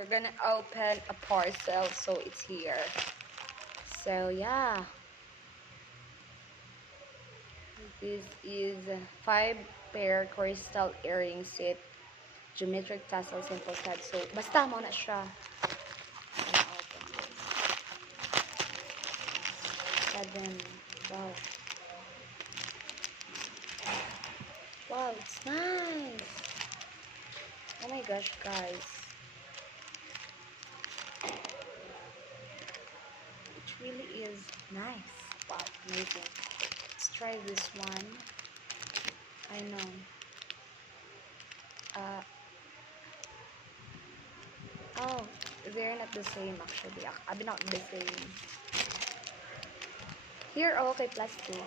we're gonna open a parcel, so it's here. So yeah, this is 5 pair crystal earring set, geometric tassel, simple stud. So basta mo na siya. Gonna open this. 7. Wow. Wow, it's nice. Oh my gosh, guys. It really is nice. Wow, amazing. Let's try this one. I know. Oh, they're not the same actually. Not the same. Here, oh, okay, plastic.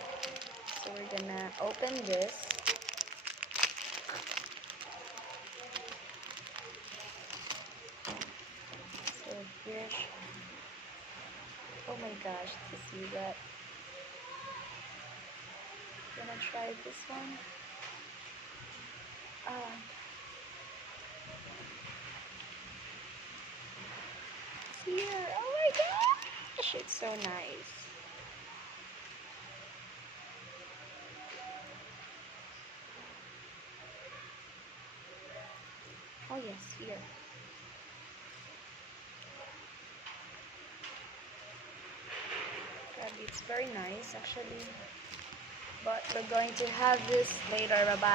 So we're gonna open this. So here, oh my gosh, to see that. Gonna try this one. It's here. Oh my gosh, it's so nice. Oh yes, here. It's very nice actually. But we're going to have this later. Bye bye.